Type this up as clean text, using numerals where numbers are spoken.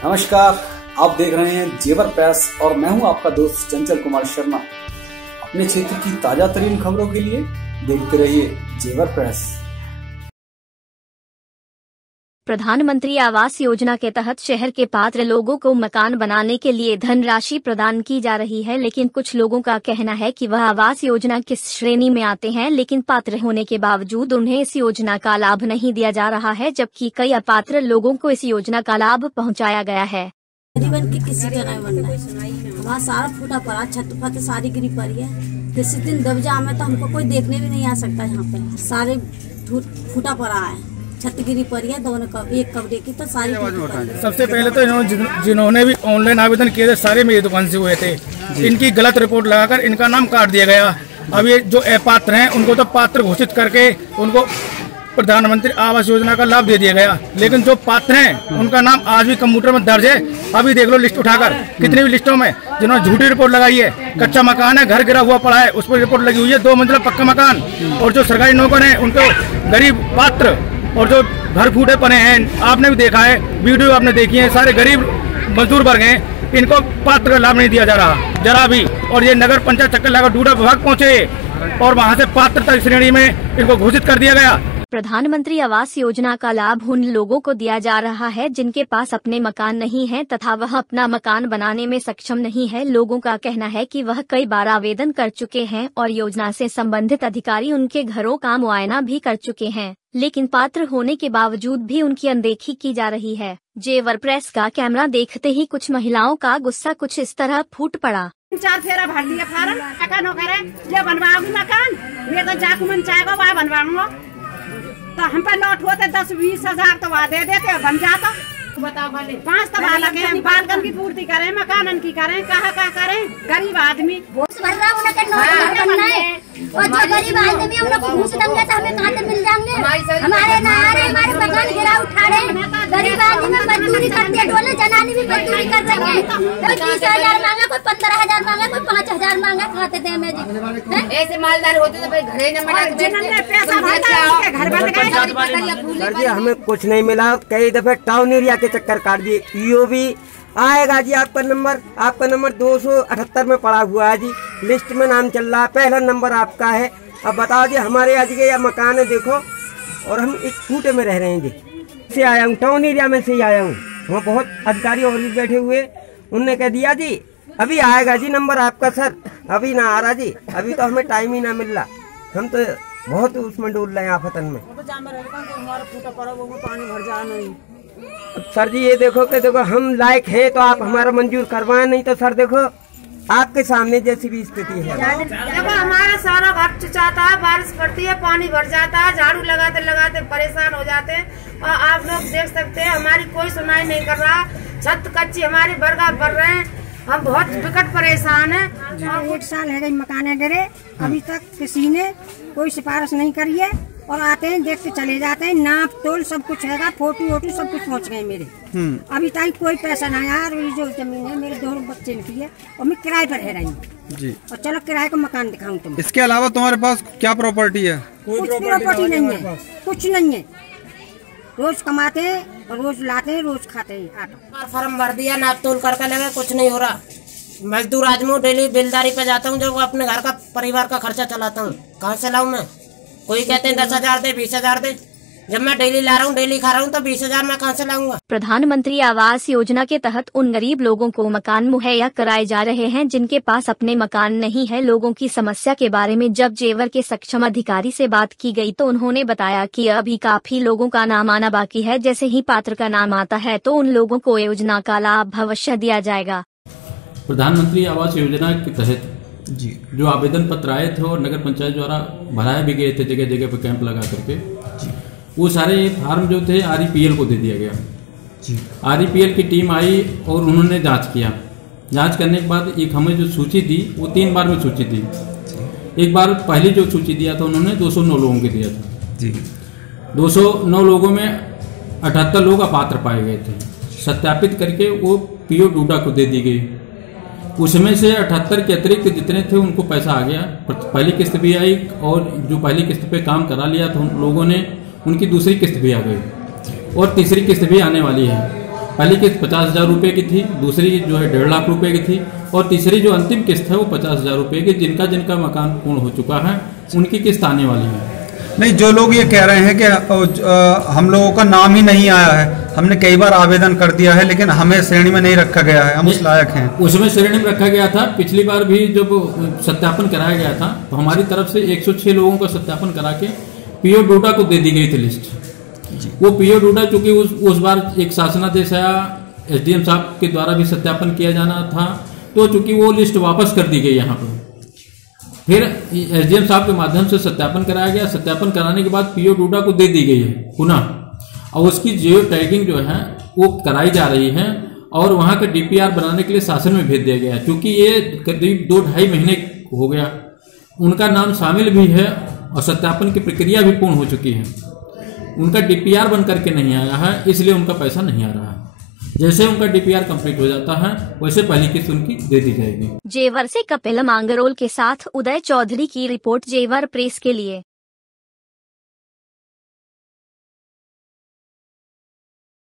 नमस्कार, आप देख रहे हैं जेवर प्रेस और मैं हूं आपका दोस्त चंचल कुमार शर्मा। अपने क्षेत्र की ताजा तरीन खबरों के लिए देखते रहिए जेवर प्रेस। प्रधानमंत्री आवास योजना के तहत शहर के पात्र लोगों को मकान बनाने के लिए धनराशि प्रदान की जा रही है, लेकिन कुछ लोगों का कहना है कि वह आवास योजना किस श्रेणी में आते हैं, लेकिन पात्र होने के बावजूद उन्हें इस योजना का लाभ नहीं दिया जा रहा है, जबकि कई अपात्र लोगों को इस योजना का लाभ पहुंचाया गया है। गरीबन की किसी का नहीं बनना है। हमारा सारा फूटा पड़ा, छत फत सारी गिरी पड़ी है। किसी दिन दब जा में तो हमको कोई देखने भी नहीं आ सकता। यहाँ पे सारे फूटा पड़ा है, छत गिरी पड़ी है, दोनों का एक कमरे की तो सारी। सबसे पहले तो जिन्होंने भी ऑनलाइन आवेदन किए थे सारे मेरी दुकान से हुए थे। इनकी गलत रिपोर्ट लगाकर इनका नाम काट दिया गया। अब ये जो अपात्र हैं उनको तो पात्र घोषित करके उनको प्रधानमंत्री आवास योजना का लाभ दे दिया गया, लेकिन जो पात्र हैं उनका नाम आज भी कंप्यूटर में दर्ज है। अभी देख लो लिस्ट उठाकर, कितनी भी लिस्टों में जिन्होंने झूठी रिपोर्ट लगाई है। कच्चा मकान है, घर गिरा हुआ पड़ा है, उस पर रिपोर्ट लगी हुई है 2 मंजिला पक्का मकान। और जो सरकारी नौकर है उनको गरीब पात्र और जो घर फूटे पड़े हैं, आपने भी देखा है, वीडियो आपने देखी है, सारे गरीब मजदूर वर्ग हैं, इनको पात्र का लाभ नहीं दिया जा रहा जरा भी। और ये नगर पंचायत चक्कर लगाकर डूडा विभाग पहुंचे और वहां से पात्रता श्रेणी में इनको घोषित कर दिया गया। प्रधानमंत्री आवास योजना का लाभ उन लोगों को दिया जा रहा है जिनके पास अपने मकान नहीं है तथा वह अपना मकान बनाने में सक्षम नहीं है। लोगों का कहना है कि वह कई बार आवेदन कर चुके हैं और योजना से संबंधित अधिकारी उनके घरों का मुआयना भी कर चुके हैं, लेकिन पात्र होने के बावजूद भी उनकी अनदेखी की जा रही है। जेवर प्रेस का कैमरा देखते ही कुछ महिलाओं का गुस्सा कुछ इस तरह फूट पड़ा। 4 फेरा भर दिया फार्म, मकान हो करे ये बनवाओगी मकान, ये तो जाकू मन चाहेगा वहाँ बनवाऊंगा। तो हम पे लौट होते 10-20 हजार तो वहाँ दे देते बन जाता। बताओ भले 5 तबाह लगे हैं, बालकन की पूर्ति करें, मकानन की करें, कहाँ करें। गरीब आदमी और जो गरीब आदमी हम लोग घूस देंगे तो हमें कहाँ से मिल जाएंगे। हमारे ना आ रहे, हमारे मकान गिरा उठा रहे। गरीब आदमी मजदूरी करते, डोले जनानी भी मजदूरी कर रहे हैं। कोई 30,000 मांगा, कोई 15,000 मांगा, कोई 5,000 मांगा, खाते थे हमें जी। ऐसे मालदार होते तो भाई घरे न मना घर बन गए। सर जी हमें कुछ नहीं मिला, कई दफे टाउन एरिया के चक्कर काट दिए। ईओ भी आएगा जी, आपका नंबर 278 में पड़ा हुआ है जी, लिस्ट में नाम चल रहा है, पहला नंबर आपका है। अब बताओ जी हमारे आज के यह मकान है देखो, और हम एक फूटे में रह रहे हैं जी। से आया हूँ, टाउन एरिया में से ही आया हूँ। वहाँ बहुत अधिकारी और भी बैठे हुए, उनने कह दिया जी अभी आएगा जी नंबर आपका। सर अभी ना आ रहा जी, अभी तो हमें टाइम ही ना मिल रहा। हम तो बहुत उसमें डूब रहे हैं आफतन में। सर जी ये देखो कि देखो हम लायक है तो आप हमारा मंजूर करवाएं, नहीं तो सर देखो आपके सामने जैसी भी स्थिति है। देखो हमारा सारा घर चुचाता है, बारिश पड़ती है, पानी भर जाता है, झाड़ू लगाते लगाते परेशान हो जाते हैं। और आप लोग देख सकते हैं हमारी कोई सुनाई नहीं कर रहा। छत कच्ची हमारी बरगा भर रहे हैं, हम बहुत विकट परेशान हैं। 1 साल है गई मकान गिरे, अभी तक किसी ने कोई सिफारिश नहीं करी है। और आते हैं देखते चले जाते हैं, नाप तोल सब कुछ है, फोटो वोटो सब कुछ पहुँच गए मेरे। अभी तक कोई पैसा नहीं आया। और ये जो जमीन है मेरे 2 बच्चे की है और मैं किराए पर रह रही हूँ जी। और चलो किराए का मकान दिखाऊं तुम। इसके अलावा तुम्हारे पास क्या प्रॉपर्टी है? कुछ प्रॉपर्टी नहीं है, कुछ नहीं है। रोज कमाते हैं और रोज लाते हैं, रोज खाते हैं। फॉर्म भर दिया, नाप तोल करके लगे, कुछ नहीं हो रहा। मजदूर आदमी डेली बिलदारी पे जाता हूँ, जब अपने घर का परिवार का खर्चा चलाता हूँ, कहाँ से लाऊं मैं? कोई कहते हैं 10,000 दे, 20,000 दे। जब मैं डेली ला रहा हूँ, डेली खा रहा हूँ, तो 20,000 मैं कहाँ से लाऊंगा? प्रधानमंत्री आवास योजना के तहत उन गरीब लोगों को मकान मुहैया कराए जा रहे हैं जिनके पास अपने मकान नहीं है। लोगों की समस्या के बारे में जब जेवर के सक्षम अधिकारी से बात की गई तो उन्होंने बताया कि अभी काफी लोगों का नाम आना बाकी है। जैसे ही पात्र का नाम आता है तो उन लोगों को योजना का लाभ भविष्य दिया जाएगा। प्रधानमंत्री आवास योजना के तहत जी जो आवेदन पत्र आए थे और नगर पंचायत द्वारा भराए भी गए थे जगह जगह पर कैंप लगा करके जी, वो सारे फार्म जो थे REPL को दे दिया गया जी। REPL की टीम आई और उन्होंने जांच किया। जांच करने के बाद एक हमें जो सूची दी वो 3 बार में सूची दी। एक बार पहली जो सूची दिया था उन्होंने 209 लोगों के दिया था जी। 209 लोगों में 78 लोग अपात्र पाए गए थे। सत्यापित करके वो PO डूडा को दे दी गई। उसमें से 78 के अतिरिक्त जितने थे उनको पैसा आ गया। पहली किस्त भी आई और जो पहली किस्त पे काम करा लिया था उन लोगों ने, उनकी दूसरी किस्त भी आ गई और तीसरी किस्त भी आने वाली है। पहली किस्त 50,000 रुपये की थी, दूसरी जो है 1.5 लाख रुपए की थी, और तीसरी जो अंतिम किस्त है वो 50,000 रुपये की। जिनका जिनका मकान पूर्ण हो चुका है उनकी किस्त आने वाली है। नहीं, जो लोग ये कह रहे हैं कि हम लोगों का नाम ही नहीं आया है, हमने कई बार आवेदन कर दिया है लेकिन हमें श्रेणी में नहीं रखा गया है, हम उस लायक हैं। उसमें श्रेणी में रखा गया था। पिछली बार भी जब सत्यापन कराया गया था तो हमारी तरफ से 106 लोगों का सत्यापन करा के पीओ डोडा को दे दी गई थी लिस्ट। वो पीओ डोडा चूंकि उस बार एक शासनादेश आया, एसडीएम साहब के द्वारा भी सत्यापन किया जाना था, तो चूंकि वो लिस्ट वापस कर दी गई यहाँ पर। फिर एसडीएम साहब के माध्यम से सत्यापन कराया गया। सत्यापन कराने के बाद पीओ डोडा को दे दी गई है पुनः, और उसकी जियो टैगिंग जो है वो कराई जा रही है और वहाँ का डीपीआर बनाने के लिए शासन में भेज दिया गया। क्योंकि ये करीब 2-2.5 महीने हो गया, उनका नाम शामिल भी है और सत्यापन की प्रक्रिया भी पूर्ण हो चुकी है। उनका डीपीआर बन करके नहीं आया है, इसलिए उनका पैसा नहीं आ रहा है। जैसे उनका डीपीआर कंप्लीट हो जाता है वैसे पहली किस्त उनकी दे दी जाएगी। जेवर से कपिल मांगरोल के साथ उदय चौधरी की रिपोर्ट, जेवर प्रेस के लिए।